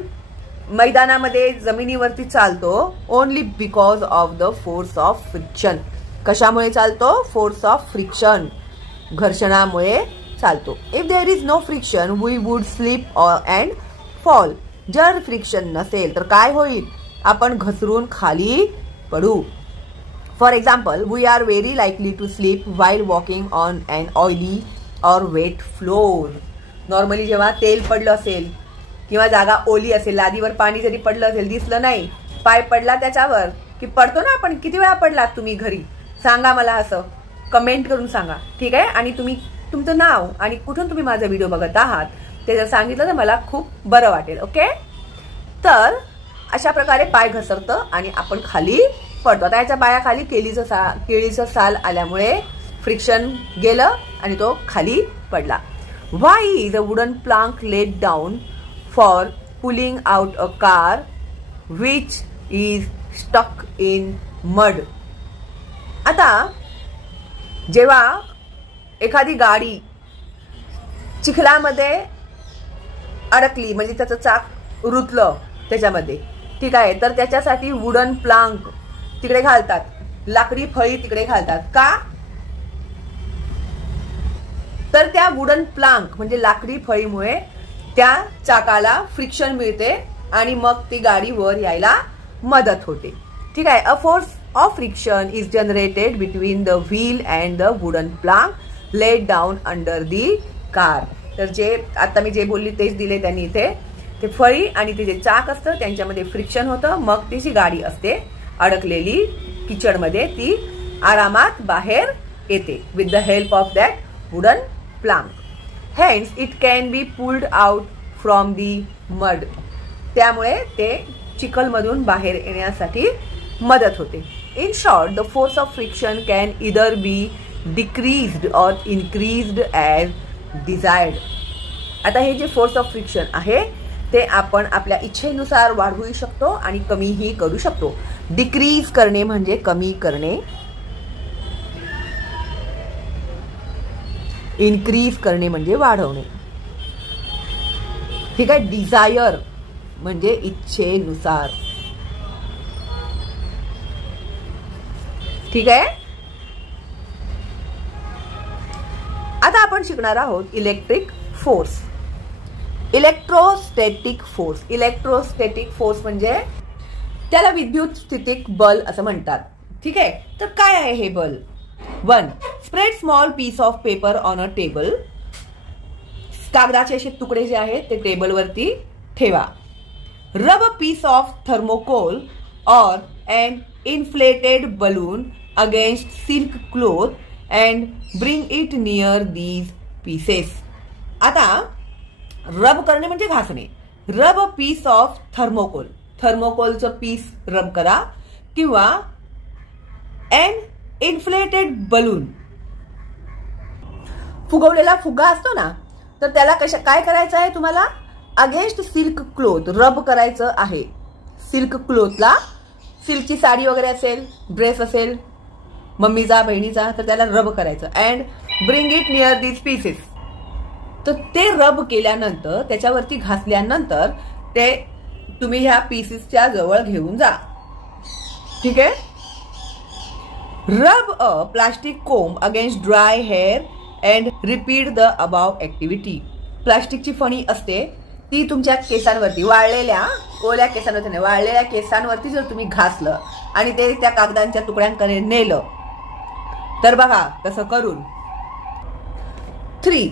मैदानामध्ये जमिनीवरती चालतो only because of the force of friction. कशामुळे चालतो? Force of friction, घर्षणामुळे चालतो. If there is no friction we would slip and fall. जर friction नसेल तर काय होईल? आपण घसरून खाली पडू. For example, we are very likely to slip while walking on an oily or wet floor. Normally जेव्हा तेल पडलं असेल किंवा जागा ओली असेल, लादीवर पाणी जरी पडलं असेल, दिसलं नाही, पाय पडला त्याच्यावर की पडतो ना आपण. किती वेळा पडलात तुम्ही घरी? सांगा मला, असं कमेंट करून सांगा. ठीक आहे. आणि तुम्ही तुमचं नाव आणि कुठून तुम्ही माझा व्हिडिओ बघत आहात ते जर सांगितलं तर मला खूप बरं वाटेल. ओके. तर अशा प्रकारे पाय घसरतं आणि आपण खाली पडतो. आता याच्या पायाखाली केळीचं साल आल्यामुळे फ्रिक्शन गेलं आणि तो खाली पडला. Why is a wooden plank late down for pulling out a car which is stuck in mud. आता जेव्हा एखादी गाडी चिखलामध्ये अडकली, म्हणजे त्याचं चाक रुतलं त्याच्यामध्ये, ठीक आहे, तर त्याच्यासाठी वुडन प्लांक तिकडे घालतात, लाकडी फळी तिकडे घालतात. का? तर त्या वुडन प्लांक म्हणजे लाकडी फळीमुळे त्या चाकाला फ्रिक्शन मिळते आणि मग ती गाडी वर यायला मदत होते. ठीक आहे. A force of friction is generated between the wheel and the wooden plank late down under the car. तर जे आता मी जे बोलली तेच दिले त्यांनी इथे. ते फळी आणि ते जे चाक असतं त्यांच्यामध्ये फ्रिक्शन होतं, मग ती जी गाडी असते अडकलेली किचडमध्ये ती आरामात बाहेर येते with the help of that wooden plank. Hence it can be pulled out from the mud. त्यामुळे ते चिखलमधून बाहेर येण्यासाठी मदत होते. In short, the force of friction can either be decreased or increased as desired. आता हे जे फोर्स ऑफ फ्रिक्शन आहे ते आपण आपल्या इच्छेनुसार वाढवू शकतो आणि कमीही करू शकतो. डिक्रीज करणे म्हणजे कमी करणे, इन्क्रीज करणे म्हणजे वाढवणे. ठीक आहे. डिझायर म्हणजे इच्छेनुसार. ठीक आहे. आता आपण शिकणार आहोत electric force. Electrostatic force. Electrostatic force म्हणजे त्याला विद्युत स्थितिक बल असं म्हणतात. ठीक आहे. तर काय आहे हे बल? 1. Spread small piece of paper on a table. कागदाचे असे तुकडे जे आहेत ते टेबलवरती ठेवा. Rub a piece of thermocol or an inflated balloon against silk cloth and bring it near these pieces. आता रब करणे म्हणजे घासणे. Rub a piece of thermocol. थर्मोकोलचं पीस रब करा किंवा एन इन्फ्लेटेड बलून. फुगवलेला फुगा असतो ना, तर त्याला काय करायचं आहे तुम्हाला? अगेन्स्ट सिल्क क्लोथ रब करायचं आहे. सिल्क क्लोथला, सिल्कची साडी वगैरे असेल, ड्रेस असेल मम्मीचा बहिणीचा, तर त्याला रब करायचं. And bring it near these pieces. तर ते रब केल्यानंतर, त्याच्यावरती घासल्यानंतर ते तुम्ही ह्या पीसेसच्या जवळ घेऊन जा. ठीक आहे. रब अ प्लास्टिक कोंब against dry hair and repeat the above activity. प्लास्टिकची फणी असते ती तुमच्या केसांवरती, वाळलेल्या ओल्या केसांवरती नाही, वाळलेल्या केसांवरती जर तुम्ही घासलं आणि ते त्या कागदांच्या तुकड्यांकडे नेलं तर बघा तसं करून. 3.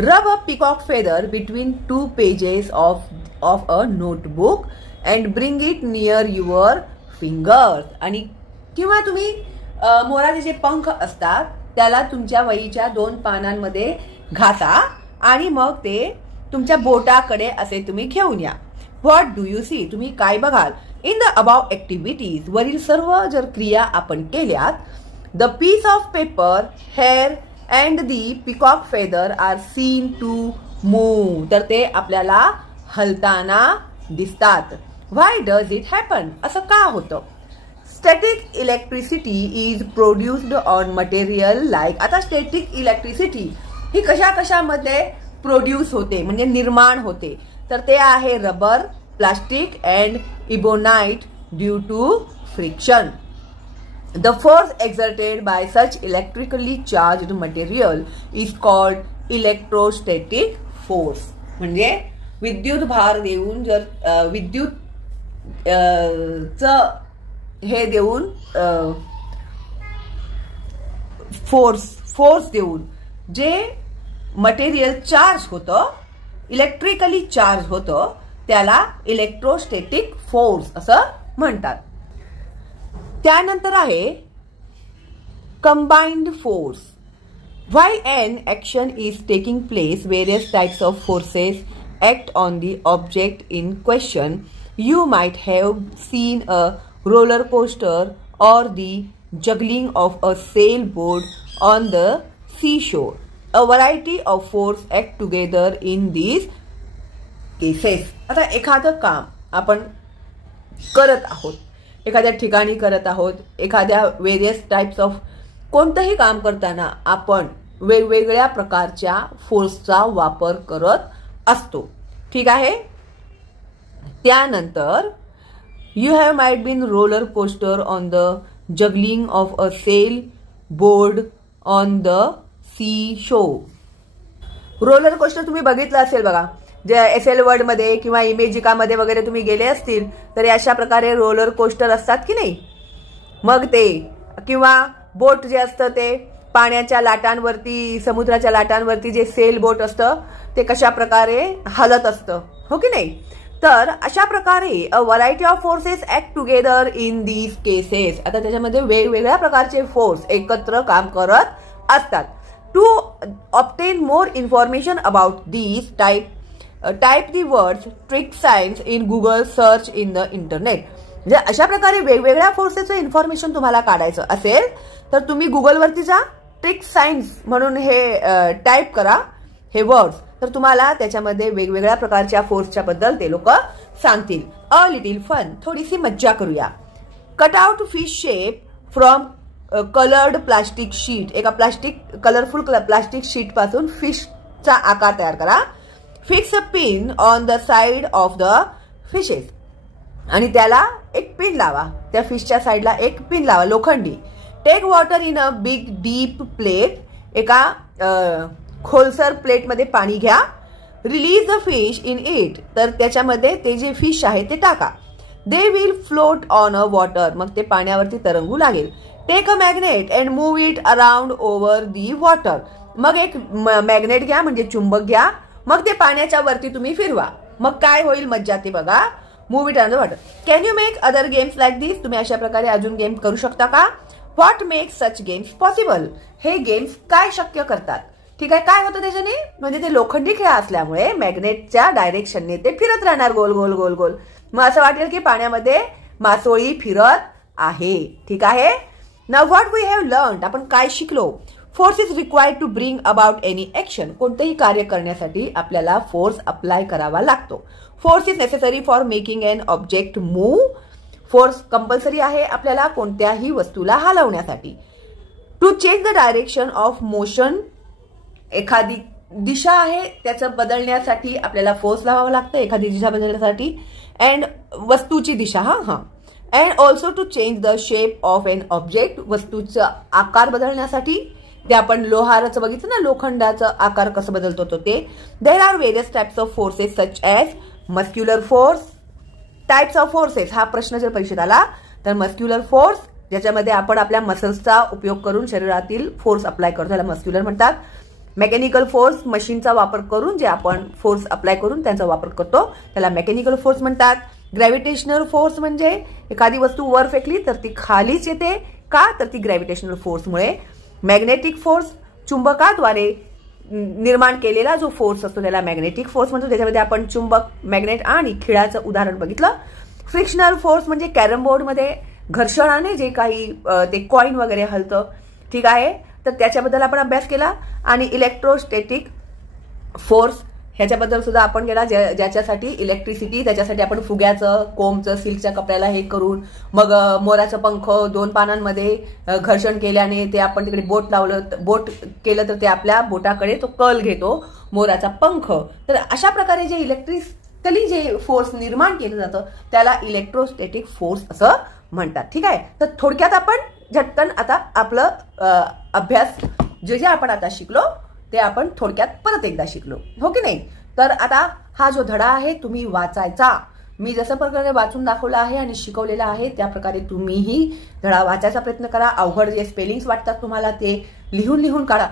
रब अ peacock feather between 2 pages of a notebook and bring it near your fingers. आणि किंवा तुम्ही मोराचे जे पंख असतात त्याला तुमच्या वहीच्या 2 पानांमध्ये घासा आणि मग ते तुमच्या बोटाकडे असे तुम्ही घेऊन या. What do you see? तुम्ही काय बघाल? इन द अबाव ऍक्टिव्हिटीज, वरील सर्व जर क्रिया आपण केल्यात, the piece of paper, hair and the peacock feather are seen to move. तर ते आपल्याला हलताना दिसतात. Why does it happen? असं का होतं? Static electricity is produced on material like. आता स्टॅटिक इलेक्ट्रिसिटी ही कशामध्ये प्रोड्यूस होते, म्हणजे निर्माण होते, तर ते आहे rubber, plastic and ebonite due to friction. The force exerted by such electrically charged material is called electrostatic force. म्हणजे विद्युत भार देऊन, जर विद्युत हे देऊन फोर्स देऊन जे मटेरियल चार्ज होतं, इलेक्ट्रिकली चार्ज होतं, त्याला इलेक्ट्रोस्टॅटिक फोर्स असं म्हणतात. त्यानंतर आहे combined force. While an action is taking place, various types of forces act on the object in question. You might have seen a roller coaster or the juggling of a sailboat on the seashore. A variety of force act together in these cases. आता एखादं काम आपण करत आहोत, एखाद्या ठिकाणी करत आहोत, एखाद्या वेरियस टाइप्स ऑफ कोणतंही काम करताना आपण वेगवेगळ्या प्रकारच्या फोर्सचा वापर करत असतो. ठीक आहे. त्यानंतर you have might been roller coaster on the juggling of a sailboat on the seashore. Roller coaster तुम्ही बघितलं असेल बघा, जे SL वर्ड मध्ये किंवा इमेजिकामध्ये वगैरे तुम्ही गेले असतील तर अशा प्रकारे रोलर कोस्टर असतात की नाही. मग ते किंवा बोट जे असतं ते पाण्याच्या लाटांवरती, समुद्राच्या लाटांवरती जे सेल बोट असतं ते कशा प्रकारे हलत असतं, हो की नाही. तर अशा प्रकारे a variety of forces act together in these cases. आता त्याच्यामध्ये वेगवेगळ्या प्रकारचे फोर्स एकत्र काम करत असतात. To obtain more information about these type the words trick science in Google search in the internet. म्हणजे अशा प्रकारे वेगवेगळ्या फोर्सेसचं इन्फॉर्मेशन तुम्हाला काढायचं असेल तर तुम्ही गुगलवरती जा, ट्रिक सायन्स म्हणून हे टाईप करा हे वर्ड्स, तर तुम्हाला त्याच्यामध्ये वेगवेगळ्या प्रकारच्या फोर्सच्या बद्दल ते लोक सांगतील. अ लिटिल फन, थोडीशी मज्जा करूया. Cut out fish shape from coloured plastic sheet. एका कलरफुल प्लास्टिक शीट पासून फिशचा आकार तयार करा. Fix a pin on the side of the fishes. आणि त्याला एक पिन लावा, त्या फिशच्या साइडला एक पिन लावा लोखंडी. Take water in a big deep plate. एका खोलसर प्लेटमध्ये पाणी घ्या. Release the fish in it. तर त्याच्यामध्ये ते जे फिश आहे ते टाका. They will float on a water. मग ते पाण्यावरती तरंगू लागेल. Take a magnet and move it around over the water. मग एक मॅग्नेट घ्या म्हणजे चुंबक घ्या, मग ते पाण्याच्या वरती तुम्ही फिरवा. मग काय होईल मज्जा ते बघा. Move it around the water. Can you make other games like this. तुम्ही अशा प्रकारे अजून गेम करू शकता का. What makes such games possible. हे गेम्स काय शक्य करतात. ठीक आहे. काय होतं त्याच्याने, म्हणजे ते लोखंडी खेळ असल्यामुळे मॅग्नेटच्या डायरेक्शनने ते फिरत राहणार गोल गोल गोल गोल. मग असं वाटेल की पाण्यामध्ये मासोळी फिरत आहे. ठीक आहे. Now what we have learn, आपण काय शिकलो? Force is required to bring about any action. कोणतेही कार्य करण्यासाठी आपल्याला फोर्स अप्लाय करावा लागतो. Force is necessary for making an object move. Force compulsory आहे आपल्याला कोणत्याही वस्तूला हलवण्यासाठी. To change the direction of motion, एखादी दिशा आहे त्याचं बदलण्यासाठी आपल्याला फोर्स लावावा लागतं, एखादी दिशा बदलण्यासाठी. अँड वस्तूची दिशा, and also to change the shape of an object, वस्तूचा आकार बदलण्यासाठी. ते आपण लोहाराचं बघितलं ना, लोखंडाचा आकार कसं बदलतो तो ते. There are various types of forces such as muscular force. Types of forces हा प्रश्न जर परीक्षेत आला तर मस्क्युलर फोर्स, ज्याच्यामध्ये आपण आपल्या मसल्सचा उपयोग करून शरीरातील फोर्स अप्लाय करतो त्याला मस्क्युलर म्हणतात. मेकॅनिकल फोर्स, मशीनचा वापर करून जे आपण फोर्स अप्लाय करून त्यांचा वापर करतो त्याला मेकॅनिकल फोर्स म्हणतात. ग्रॅव्हिटेशनल फोर्स म्हणजे एखादी वस्तू वर फेकली तर ती खालीच येते, का तर ती ग्रॅव्हिटेशनल फोर्समुळे. मॅग्नेटिक फोर्स, चुंबकाद्वारे निर्माण केलेला जो फोर्स असतो त्याला मॅग्नेटिक फोर्स म्हणतो. त्याच्यामध्ये आपण चुंबक, मॅग्नेट आणि खिळाचं उदाहरण बघितलं. फ्रिक्शनल फोर्स म्हणजे कॅरम बोर्डमध्ये घर्षणाने जे काही ते कॉइन वगैरे हलतं, ठीक आहे, तर त्याच्याबद्दल आपण अभ्यास केला. आणि इलेक्ट्रोस्टॅटिक फोर्स ह्याच्याबद्दल सुद्धा आपण केला, ज्याच्यासाठी इलेक्ट्रिसिटी, त्याच्यासाठी आपण फुग्याचं, कोंबचं, सिल्कच्या कपड्याला हे करून मग मोराचं पंख 2 पानांमध्ये घर्षण केल्याने ते आपण तिकडे बोट केलं तर ते आपल्या बोटाकडे तो कल घेतो मोराचा पंख. तर अशा प्रकारे जे इलेक्ट्रिकली जे फोर्स निर्माण केलं जातं त्याला इलेक्ट्रोस्टॅटिक फोर्स असं म्हणतात. ठीक आहे, तर थोडक्यात आपण झटकन आता आपलं अभ्यास जे आपण आता शिकलो ते आपण थोडक्यात परत एकदा शिकलो, हो की नाही. तर आता हा जो धडा आहे तुम्ही वाचायचा, मी जसं प्रकारे वाचून दाखवला आहे आणि शिकवलेला आहे त्या प्रकारे तुम्हीही धडा वाचायचा प्रयत्न करा. अवघड जे स्पेलिंग्स वाटतात तुम्हाला ते लिहून काढा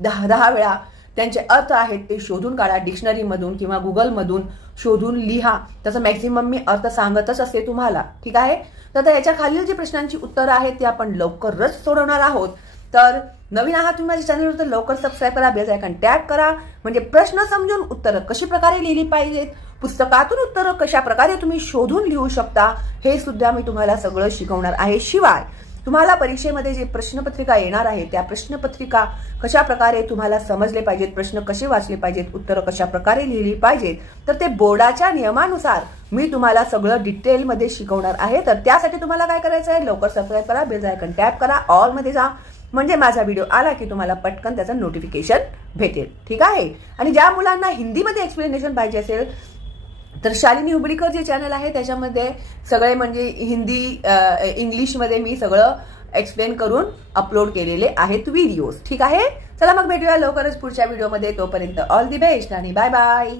10 वेळा. त्यांचे अर्थ आहेत ते शोधून काढा, डिक्शनरीमधून किंवा गुगलमधून शोधून लिहा. त्याचं मॅक्झिमम मी अर्थ सांगतच असते तुम्हाला, ठीक आहे. तर याच्या खालील जी प्रश्नांची उत्तरं आहेत ती आपण लवकरच सोडवणार आहोत. तर नवीन आहात तुम्ही माझ्या चॅनलवर तर लवकर सबस्क्राईब करा, बेल आयकॉन टॅप करा, म्हणजे प्रश्न समजून उत्तरं कशी प्रकारे लिहिली पाहिजेत, पुस्तकातून उत्तरं कशा प्रकारे तुम्ही शोधून लिहू शकता हे सुद्धा मी तुम्हाला सगळं शिकवणार आहे. शिवाय तुम्हाला परीक्षेमध्ये जे प्रश्नपत्रिका येणार आहे त्या प्रश्नपत्रिका कशा प्रकारे तुम्हाला समजले पाहिजेत, प्रश्न कसे वाचले पाहिजेत, उत्तरं कशा प्रकारे लिहिली पाहिजेत, तर ते बोर्डाच्या नियमानुसार मी तुम्हाला सगळं डिटेलमध्ये शिकवणार आहे. तर त्यासाठी तुम्हाला काय करायचं आहे, लवकर सबस्क्राईब करा, बेल आयकॉन टॅप करा, ऑल मध्ये जा, म्हणजे माझा व्हिडिओ आला की तुम्हाला पटकन त्याचं नोटिफिकेशन भेटेल. ठीक आहे. आणि ज्या मुलांना हिंदीमध्ये एक्सप्लेनेशन पाहिजे असेल तर शालिनी हुबळीकर जे चॅनल आहे त्याच्यामध्ये सगळे म्हणजे हिंदी, इंग्लिशमध्ये मी सगळं एक्सप्लेन करून अपलोड केलेले आहेत व्हिडिओज. ठीक आहे. चला मग भेटूया लवकरच पुढच्या व्हिडिओमध्ये. तोपर्यंत ऑल दी बेस्ट आणि बाय बाय.